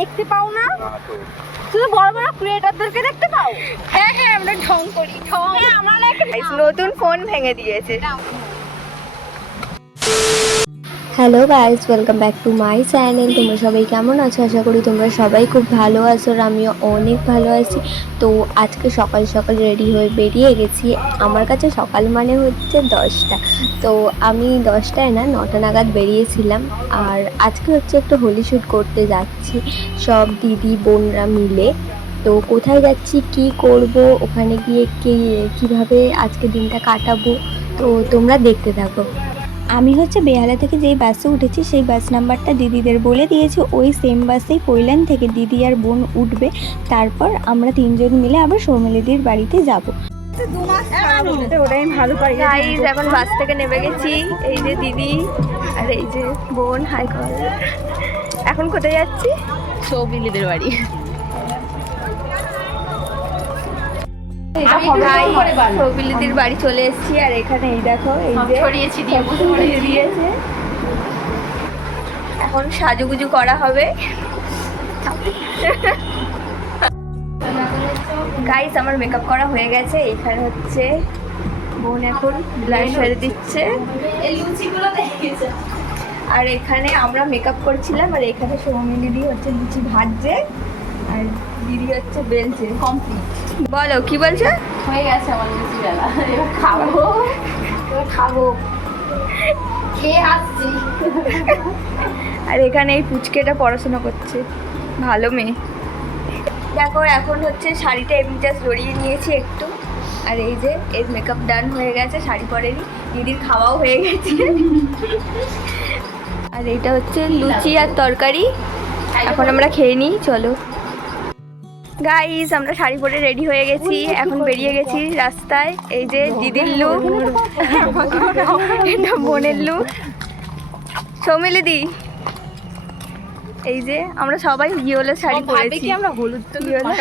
দেখতে পাও না? শুধু বড় বড় ক্রিয়েটরদেরকে দেখতে পাও। হ্যাঁ হ্যাঁ, আমরা ঢং করি, ঢং। হ্যাঁ, আমরা না একটা নতুন ফোন ভেঙে দিয়েছে। Hello guys, welcome back to my channel. তোমরা সবাই কেমন আছো? আশা করি তোমরা সবাই খুব ভালো আছো, আর আমিও অনেক ভালো আছি। তো আজকে সকাল সকাল রেডি হয়ে বেরিয়ে গেছি। আমার কাছে সকাল মানে হচ্ছে 10টা। তো আমি 10টায় না 9টা নাগাদ বেরিয়েছিলাম। আর আজকে হচ্ছে একটু হোলি শ্যুট করতে যাচ্ছি সব দিদি বোনরা মিলে। তো কোথায় যাচ্ছি, কি করব, ওখানে গিয়ে কীভাবে আজকে দিনটা কাটাবো, তো তোমরা দেখতে থাকো। আমি হচ্ছে বেহালা থেকে যেই বাসে উঠেছি সেই বাস নাম্বারটা দিদিদের বলে দিয়েছি। ওই সেম বাসেই পৈলান থেকে দিদি আর বোন উঠবে। তারপর আমরা 3জন মিলে আবার সৌমিলিদির বাড়িতে যাব। গাইস, এখন বাস থেকে নেমে গেছি। এই যে দিদি আর এই যে বোন, হাই কর। এখন কোথায় যাচ্ছি? সৌমিলিদের বাড়ি। সৌমিলিদির বাড়ি চলে এসেছি। আর এখানে এই দেখো, এই যে ছড়িয়ে দিয়েছে। এখন সাজুগুজু করা হবে। গাইস, আমার মেকআপ করা হয়ে গেছে। এখানে হচ্ছে বোন এখন ব্লাশ ছেড়ে দিচ্ছে, আর এখানে আমরা মেকআপ করছিলাম। আর এখানে সৌমিলিদি হচ্ছে লুচি ভাজছে, আর দিদি হচ্ছে বেলছে। কমপ্লিট। বলো কি বলছো? হয়ে গেছে আমার লুচি বেলা, এবার খাবো খেয়ে আসছি। আর এখানে এই পুচকেটা পড়াশোনা করছে, ভালো মেয়ে। দেখো, এখন হচ্ছে শাড়িটা এমনি জাস্ট জড়িয়ে নিয়েছি একটু। আর এই যে এর মেকআপ ডান হয়ে গেছে, শাড়ি পরেনি। দিদির খাওয়াও হয়ে গেছে। আর এইটা হচ্ছে লুচি আর তরকারি। এখন আমরা খেয়ে নিই, চলো। গাইস, আমরা শাড়ি পরে রেডি হয়ে গেছি, এখন বেরিয়ে গেছি রাস্তায়। এই যে দিদির লুক, এটা বোনের লুক, সৌমিলিদি। এই যে আমরা সবাই ইয়েলো শাড়ি পরেছি। আমরা হলুদ তো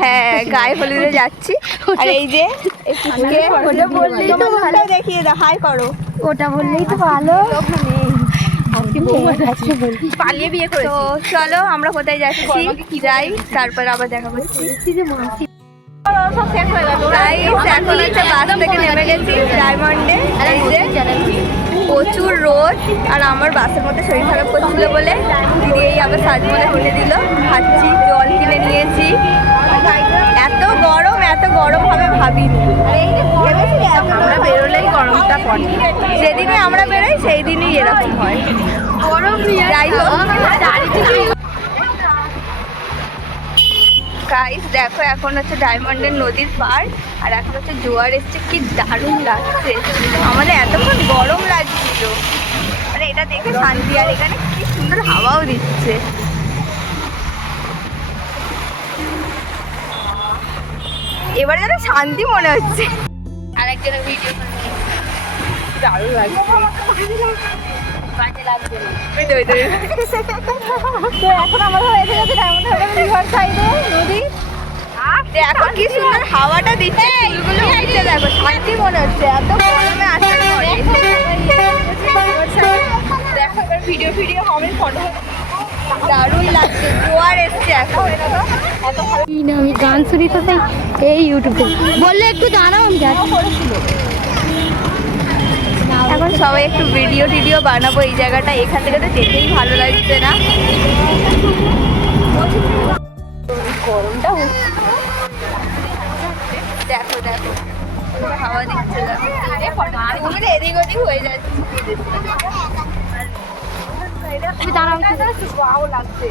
হ্যাঁ, গায়ে হলুদে যাচ্ছি। আর এই যে ওটা বললেই তো ভালো, দেখিয়ে দাও, হাই করো। ওটা বললেই তো ভালো। পালিয়ে বিয়ে করে। তো চলো, আমরা কোথায় যাচ্ছি যাই, তারপর আবার দেখা করছি। সব শেষ হয়ে গেল। গাইস, এখন হচ্ছে বাস থেকে নেমে গেছি ডায়মন্ডে। এই যে প্রচুর রোদ, আর আমার বাসের মধ্যে শরীর খারাপ করছিল বলে দিদি এই আবার সাজমলে কিনে দিল। খাচ্ছি, জল কিনে নিয়েছি। এত গরম হবে ভাবিনি। আমরা বেরোলেই গরমটা পড়ে। যেদিনে আমরা বেরোই সেই দিনই এরকম হয় গরম। যাই হোক, গাইস দেখো, এখন হচ্ছে ডায়মন্ডের নদীর পার। আর এখন হচ্ছে জোয়ার এসছে, কি দারুণ লাগছে। আমাদের এতক্ষণ গরম লাগছিল, মানে এটা দেখে শান্তি। আর এখানে কি সুন্দর হাওয়াও দিচ্ছে। এবারে যেন শান্তি মনে হচ্ছে। আর একজনের ভিডিও দারুণ লাগছে। তো এখন আমরা এসে গেছি ডায়মন্ড হারবার রিভার সাইডে নদী। এখন কি সুন্দর হাওয়াটা দিচ্ছে, ফুলগুলো উঠছে, দেখো শান্তি মনে হচ্ছে। এত গরমে আসার পরে দেখো এবার ভিডিও হবে, ফটো দারুণ লাগছে। জোয়ার এসছে এখন। এত ভালো আমি গান শুনি তো তাই এই ইউটিউবে বললে একটু দাঁড়াও, আমি যাচ্ছি। এখন সবাই একটু ভিডিও বানাবো এই জায়গাটা। এখান থেকে তো যেতেই ভালো লাগছে না, গরমটা দেখো দেখো হাওয়া দিচ্ছে, এদিক ওদিক হয়ে যাচ্ছে। ভালো লাগছে।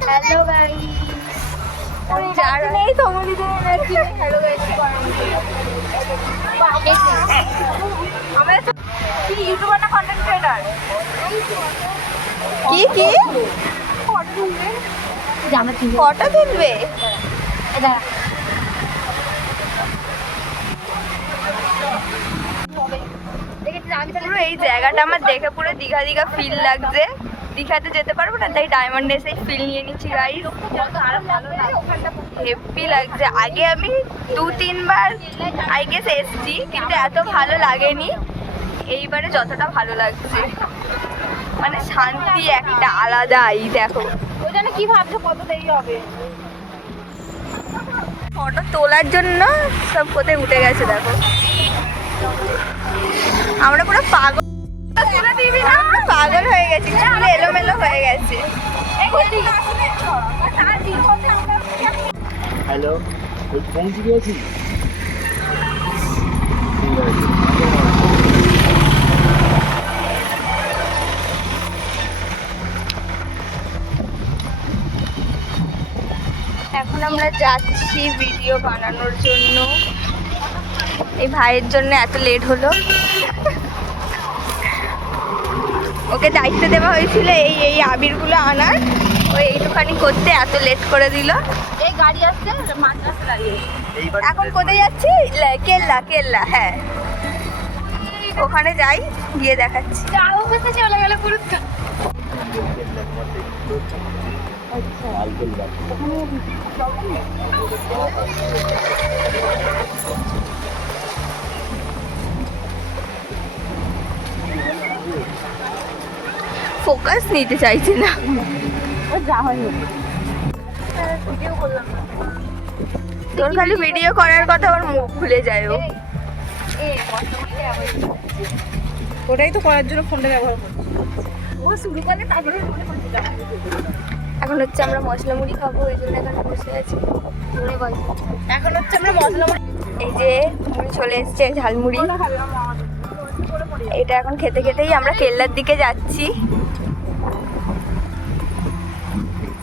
হ্যালো গাইস, যারা নেই সৌমিলিদের এনার্জি। হ্যালো গাইস, আমরা কি ইউটিউবার না কন্টেন্ট ক্রিয়েটর? কি ফটো তুলবে? পুরো এই জায়গাটা আমার দেখে পুরো দীঘা দীঘা ফিল লাগছে। দীঘাতে যেতে পারবো না, তাই ডায়মন্ডে এসে ফিল নিয়ে নিচ্ছি। গাইস, হেভি লাগছে। আগে আমি 2-3 বার আই গেস এসছি, কিন্তু এত ভালো লাগেনি। এইবারে যতটা ভালো লাগছে, মানে শান্তি একটা আলাদাই। দেখো কি ভাবছো কত দেরি হবে? ফটো তোলার জন্য সব কোথায় উঠে গেছে দেখো। আমরা পুরো পাগল পাগল হয়ে গেছি, চুল এলোমেলো হয়ে গেছে। হ্যালো, পৌঁছে গিয়েছি। এখন আমরা যাচ্ছি ভিডিও বানানোর জন্য। এই ভাইয়ের জন্য এত লেট হলো। ওকে দায়িত্ব দেওয়া হয়েছিল এই এই আবিরগুলো আনার, ও এইটুখানি করতে এত লেট করে দিল। এই গাড়ি আসছে মাদ্রাসা দাঁড়িয়ে। এখন কোথায় যাচ্ছি? কেল্লা, কেল্লা, হ্যাঁ ওখানে যাই, গিয়ে দেখাচ্ছি। যাও কোথা চলে গেল পুরো। ফোকাস নিতে চাইছে না। যা হয়নি তোর খালি ভিডিও করার কথা, ওর মুখ খুলে যায় ও। ওটাই তো করার জন্য ফোনটা ব্যবহার করছি। ও শুরু করলে তারপরে এখন হচ্ছে আমরা মশলা মুড়ি খাবো, এই জন্য এখানে বসে আছি। এখন হচ্ছে আমরা মশলা মুড়ি এই যে মুড়ি চলে এসছে, ঝালমুড়ি। এটা এখন খেতে খেতেই আমরা কেল্লার দিকে যাচ্ছি।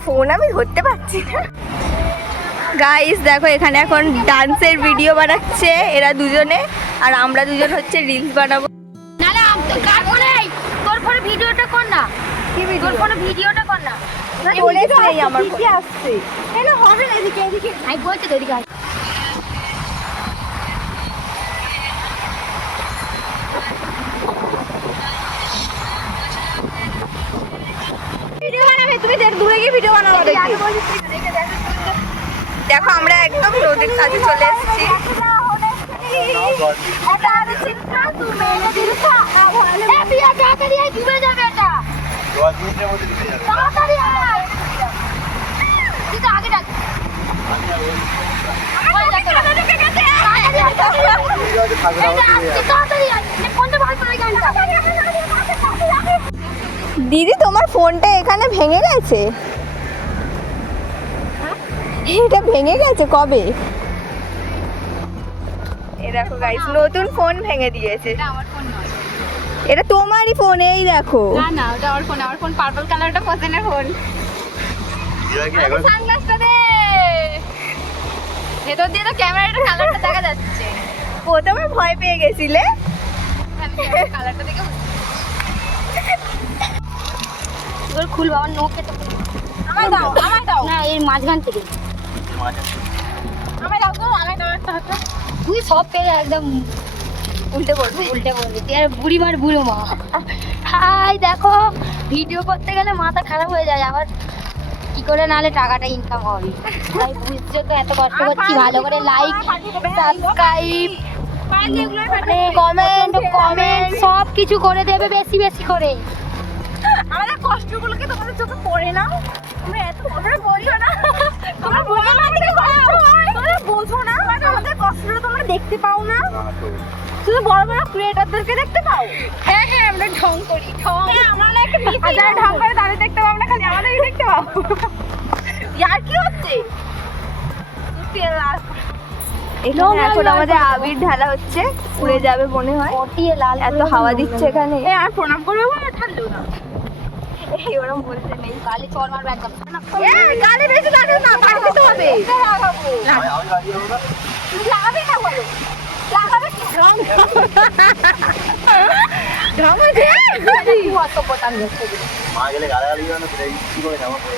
ফোন আমি ধরতে পারছি না। গাইস দেখো, এখানে এখন ডান্সের ভিডিও বানাচ্ছে এরা দুজনে, আর আমরা দুজন হচ্ছে রিলস বানাবো। নালে কার ফোনে তোর ফোনে ভিডিওটা কর না। কি তোর ভিডিও? ফোনে ভিডিওটা কর না। স্টোরেজ নেই আমার কি আসছে? এই না হবে না, এদিকে এদিকে। আমি বলছি তো এদিকে আয়। ভিডিও বানাবে তুমি, দেখ দূরে গিয়ে ভিডিও বানাবো। দেখো আমরা একদম নদীর কাছে চলে এসেছি। দশ মিনিটের মধ্যে দিতে যাবে। দিদি তোমার ফোনটা এখানে ভেঙে গেছে? এটা ভেঙে গেছে কবে? এই দেখো গাইস, নতুন ফোন ভেঙে দিয়েছে। আমার ফোন নয়। এটা তোমারই ফোন, এই দেখো। না না, ওটা আমার ফোন। আমার ফোন পার্পল কালারটা পছন্দের ফোন। সানগ্লাসটা দে। ভেতর দিয়ে তো ক্যামেরাটা কালারটা দেখা যাচ্ছে। প্রথমে ভয় পেয়ে গেছিলে। আমি কালারটা দেখে তোর খুল বাবা, নোকে তো আমায় দাও, আমায় দাও না, এর মাঝখান থেকে আমায় দাও তো, আমায় দাও একটা হাতে। তুই সব পেয়ে একদম উল্টে পড়বে। উল্টে বলবি তুই আর বুড়ি মার বুড়ো মা। হাই দেখো, ভিডিও করতে গেলে মাথা খারাপ হয়ে যায় আবার। কি করে নালে টাকাটা ইনকাম হবে? তাই বুঝছো তো, এত কষ্ট করছি। ভালো করে লাইক, সাবস্ক্রাইব, কমেন্ট কমেন্ট সব কিছু করে দেবে, বেশি বেশি করে। আমাদের কষ্টগুলোকে তোমাদের চোখে পড়ে না? তোমরা এত তোমরা বলিও না, তোমরা বোঝো না, তোমরা বোঝো না আমাদের কষ্টটা তোমরা দেখতে পাও না। শুধু বড় বড় ক্রিয়েটরদেরকে দেখতে পাও। হ্যাঁ হ্যাঁ, আমরা ঢং করি, ঢং। হ্যাঁ, আমরা না একটা মিছিল যারা ঢং করে তাদের দেখতে পাও না, খালি আমাদেরই দেখতে পাও। ইয়ার কি হচ্ছে? এখানে এখন আমাদের আবির ঢালা হচ্ছে, উড়ে যাবে মনে হয়, এত হাওয়া দিচ্ছে এখানে। আর প্রণাম করবে বলে ঠান্ডা না। এই ওরম বলতে নেই। গালি চর মারবে একদম। গালে বেশি লাগে না, পারতে তো হবে। লাগাবে না বলো, লাগাবে কি? ঢং ঢং হয়েছে। অত বোতাম দেখতে দিই। মা গেলে গালাগালি করে না, কি করে জামা পরে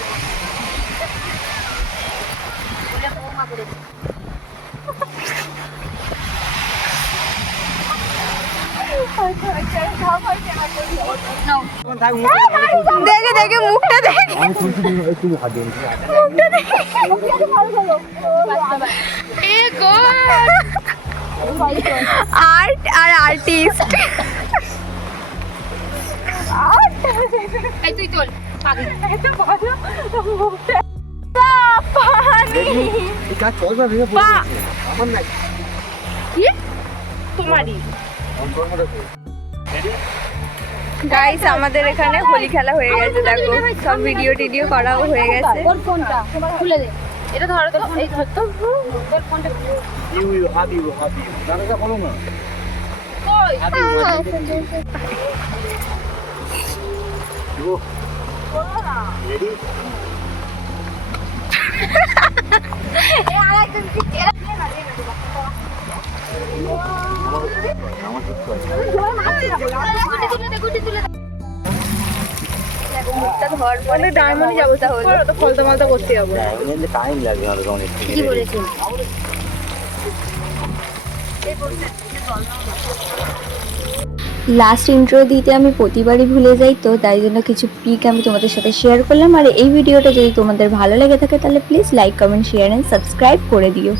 দেখে দেখে মুখটা দেখে, আমি শুনছি একটু হাত দিন। মুখটা দেখে। আর্ট আর আর্টিস্ট। এই তুই তোল। এই কাজ চলবে ভেঙে পড়ে গেছে। আমার নাই কি তোমারই অন করবো দেখো রেডি গাইস আমাদের এখানে হোলি খেলা হয়ে গেছে, দেখো সব ভিডিও টিডিও করাও হয়ে গেছে। ওর ফোনটা খুলে দে, এটা ধরো তো, এই ধর তো, ওর ফোনটা খুলে দে। ইউ হাবি দাদাটা বলো না কই ইউ রেডি এই আরেকজন কি এরা না আমার ঠিক করে তুলে দে, গুটি তুলে দে। দেখো মুখটা ধর পরে ডায়মন্ড যাবো তাহলে। তো ফলতা মালতা করতে হবে। এমনি টাইম লাগবে আমাদের অনেক কি বলেছেন? লাস্ট ইন্ট্রো দিতে আমি প্রতিবারই ভুলে যাই, তো তাই জন্য কিছু পিক আমি তোমাদের সাথে শেয়ার করলাম। আর এই ভিডিওটা যদি তোমাদের ভালো লেগে থাকে তাহলে please like comment share and subscribe করে দিও।